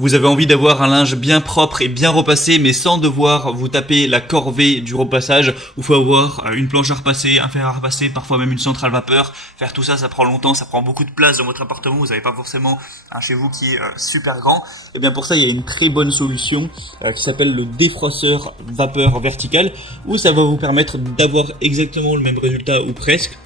Vous avez envie d'avoir un linge bien propre et bien repassé, mais sans devoir vous taper la corvée du repassage, où il faut avoir une planche à repasser, un fer à repasser, parfois même une centrale vapeur. Faire tout ça, ça prend longtemps, ça prend beaucoup de place dans votre appartement, vous n'avez pas forcément un chez vous qui est super grand. Et bien pour ça, il y a une très bonne solution qui s'appelle le défroisseur vapeur vertical, où ça va vous permettre d'avoir exactement le même résultat ou presque.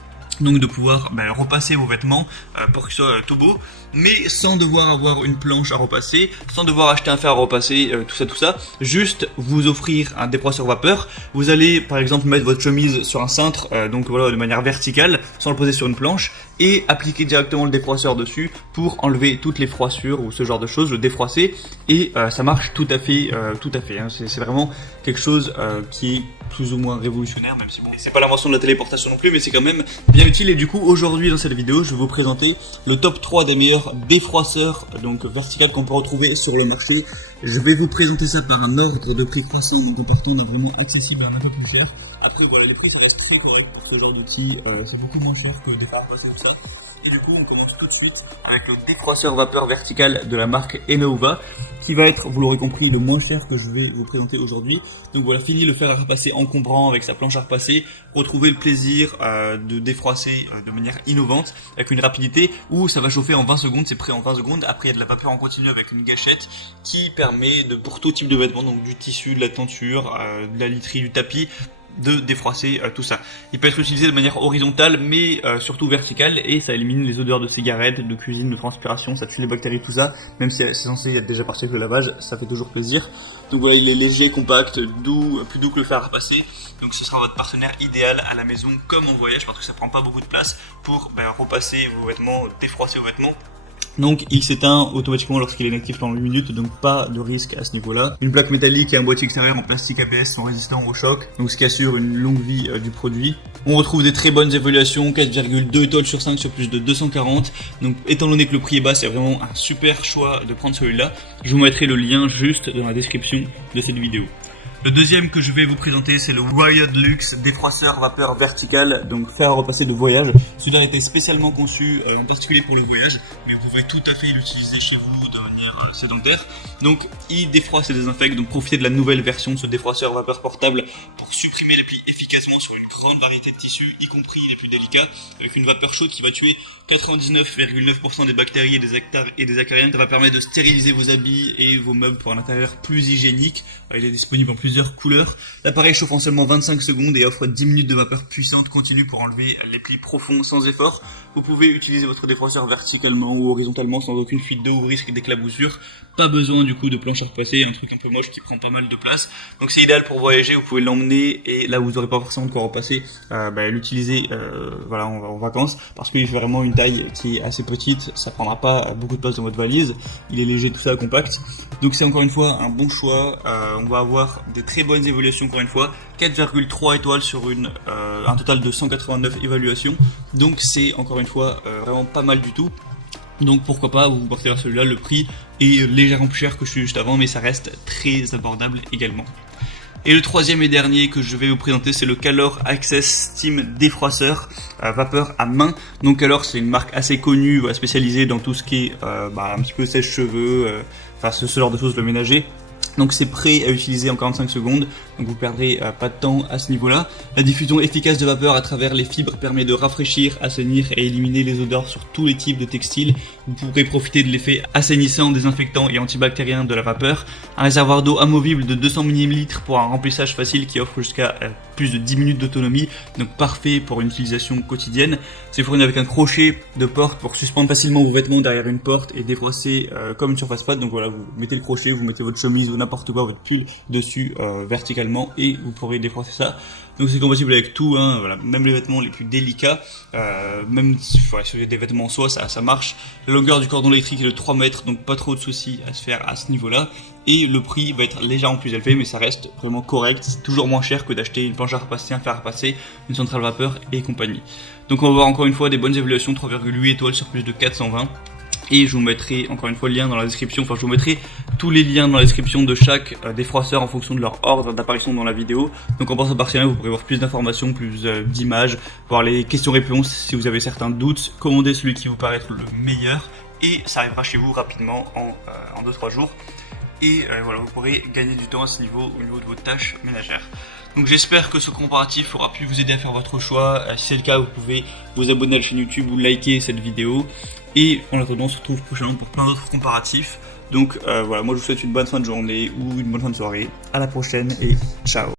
Donc de pouvoir repasser vos vêtements pour qu'ils soient tout beaux, mais sans devoir avoir une planche à repasser, sans devoir acheter un fer à repasser, tout ça, juste vous offrir un défroisseur vapeur. Vous allez par exemple mettre votre chemise sur un cintre, donc voilà, de manière verticale, sans le poser sur une planche, et appliquer directement le défroisseur dessus pour enlever toutes les froissures ou ce genre de choses, le défroisser, et ça marche tout à fait, hein. C'est vraiment quelque chose qui est plus ou moins révolutionnaire, même si bon, c'est pas l'invention de la téléportation non plus, mais c'est quand même bien utile. Et du coup, aujourd'hui dans cette vidéo, je vais vous présenter le top 3 des meilleurs défroisseurs donc vertical qu'on peut retrouver sur le marché. Je vais vous présenter ça par un ordre de prix croissant, donc en partant d'un vraiment accessible à un peu plus cher. Après voilà, les prix ça reste très correct pour ce genre d'outil, c'est beaucoup moins cher que des fer à repasser tout ça. Et du coup, on commence tout de suite avec le défroisseur vapeur vertical de la marque Enova, qui va être, vous l'aurez compris, le moins cher que je vais vous présenter aujourd'hui. Donc voilà, fini le fer à repasser encombrant avec sa planche à repasser. Retrouvez le plaisir de défroisser de manière innovante, avec une rapidité où ça va chauffer en 20 secondes, c'est prêt en 20 secondes. Après, il y a de la vapeur en continu avec une gâchette qui permet pour tout type de vêtements, donc du tissu, de la tenture, de la literie, du tapis, de défroisser tout ça. Il peut être utilisé de manière horizontale, mais surtout verticale, et ça élimine les odeurs de cigarettes, de cuisine, de transpiration, ça tue les bactéries, tout ça. Même si c'est censé être déjà parti avec le lavage, ça fait toujours plaisir. Donc voilà, il est léger, compact, doux, plus doux que le fer à repasser. Donc ce sera votre partenaire idéal à la maison comme en voyage, parce que ça prend pas beaucoup de place pour repasser vos vêtements, défroisser vos vêtements. Donc il s'éteint automatiquement lorsqu'il est inactif pendant 8 minutes, donc pas de risque à ce niveau-là. Une plaque métallique et un boîtier extérieur en plastique ABS sont résistants au choc, donc ce qui assure une longue vie du produit. On retrouve des très bonnes évaluations, 4,2 étoiles sur 5 sur plus de 240. Donc étant donné que le prix est bas, c'est vraiment un super choix de prendre celui-là. Je vous mettrai le lien juste dans la description de cette vidéo. Le deuxième que je vais vous présenter, c'est le Wired Luxe défroisseur vapeur vertical, donc fer à repasser de voyage. Celui-là a été spécialement conçu, en particulier pour le voyage, mais vous pouvez tout à fait l'utiliser chez vous de manière sédentaire. Donc il défroisse et désinfecte, donc profitez de la nouvelle version de ce défroisseur vapeur portable pour supprimer les plis efficacement sur une grande variété de tissus, y compris les plus délicats, avec une vapeur chaude qui va tuer 99,9% des bactéries et des acariens. Ça va permettre de stériliser vos habits et vos meubles pour un intérieur plus hygiénique. Il est disponible en plusieurs couleurs. L'appareil chauffe en seulement 25 secondes et offre 10 minutes de vapeur puissante continue pour enlever les plis profonds sans effort. Vous pouvez utiliser votre défroisseur verticalement ou horizontalement sans aucune fuite d'eau ou risque d'éclaboussure. Pas besoin du coup de planche à repasser, un truc un peu moche qui prend pas mal de place. Donc c'est idéal pour voyager, vous pouvez l'emmener et là vous n'aurez pas forcément de quoi repasser, l'utiliser voilà, en vacances, parce qu'il fait vraiment une taille qui est assez petite, ça prendra pas beaucoup de place dans votre valise, il est léger, tout ça, compact. Donc c'est encore une fois un bon choix. On va avoir des très bonnes évaluations encore une fois, 4,3 étoiles sur un total de 189 évaluations, donc c'est encore une fois vraiment pas mal du tout. Donc pourquoi pas vous porter vers celui-là, le prix est légèrement plus cher que celui juste avant, mais ça reste très abordable également. Et le troisième et dernier que je vais vous présenter, c'est le Calor Access Steam défroisseur vapeur à main. Donc Calor, c'est une marque assez connue, spécialisée dans tout ce qui est un petit peu sèche-cheveux, ce genre de choses, le ménager. Donc c'est prêt à utiliser en 45 secondes, donc vous perdrez pas de temps à ce niveau-là. La diffusion efficace de vapeur à travers les fibres permet de rafraîchir, assainir et éliminer les odeurs sur tous les types de textiles. Vous pourrez profiter de l'effet assainissant, désinfectant et antibactérien de la vapeur. Un réservoir d'eau amovible de 200 ml pour un remplissage facile qui offre jusqu'à plus de 10 minutes d'autonomie, donc parfait pour une utilisation quotidienne. C'est fourni avec un crochet de porte pour suspendre facilement vos vêtements derrière une porte et défroisser comme une surface plate. Donc voilà, vous mettez le crochet, vous mettez votre chemise ou n'importe quoi, votre pull dessus verticalement et vous pourrez défroisser ça. Donc c'est compatible avec tout, hein, voilà, même les vêtements les plus délicats, même si il y a des vêtements en soie, ça marche. La longueur du cordon électrique est de 3 mètres, donc pas trop de soucis à se faire à ce niveau-là. Et le prix va être légèrement plus élevé, mais ça reste vraiment correct. C'est toujours moins cher que d'acheter une planche à repasser, un fer à repasser, une centrale vapeur et compagnie. Donc on va voir encore une fois des bonnes évaluations, 3,8 étoiles sur plus de 420. Et je vous mettrai encore une fois le lien dans la description, je vous mettrai tous les liens dans la description de chaque défroisseur en fonction de leur ordre d'apparition dans la vidéo. Donc en passant par ce lien, vous pourrez voir plus d'informations, plus d'images, voir les questions-réponses si vous avez certains doutes, commander celui qui vous paraît être le meilleur et ça arrivera chez vous rapidement en 2-3 jours. Et voilà, vous pourrez gagner du temps à ce niveau, au niveau de vos tâches ménagères. Donc j'espère que ce comparatif aura pu vous aider à faire votre choix. Si c'est le cas, vous pouvez vous abonner à la chaîne YouTube ou liker cette vidéo. Et en attendant, on se retrouve prochainement pour plein d'autres comparatifs. Donc voilà, moi je vous souhaite une bonne fin de journée ou une bonne fin de soirée. À la prochaine et ciao.